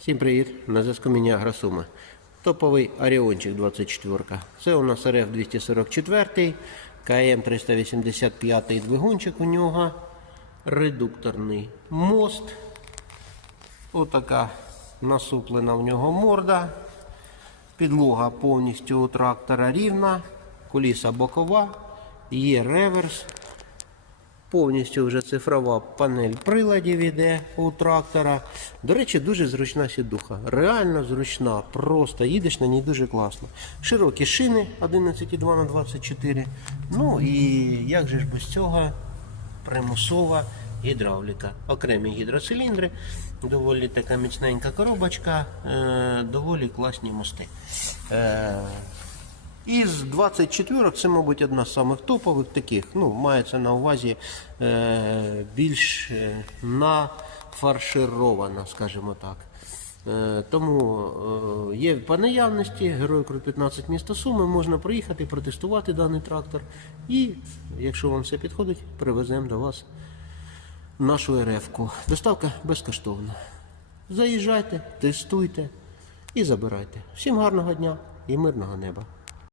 Всім привіт! На зв'язку мені Агросуми. Топовий Оріончик 24. Це у нас РФ 244, КМ 385 двигунчик у нього. Редукторний мост. Отака насуплена в нього морда. Підлога повністю у трактора рівна, коліса бокова, є реверс. Повністю вже цифрова панель приладів іде у трактора. До речі, дуже зручна сідуха. Реально зручна, просто їдеш на ній дуже класно. Широкі шини 11,2 на 24. Ну і як же ж без цього примусова гідравліка. Окремі гідроциліндри, доволі така міцненька коробочка, е, доволі класні мости. Із 24 це, мабуть, одна з самих топових таких. Ну, мається на увазі е, більш е, нафарширована, скажімо так. Е, тому е, є по наявності Герой Крут 15 місто Суми, можна приїхати, протестувати даний трактор. І, якщо вам все підходить, привеземо до вас нашу РФ-ку. Доставка безкоштовна. Заїжджайте, тестуйте і забирайте. Всім гарного дня і мирного неба.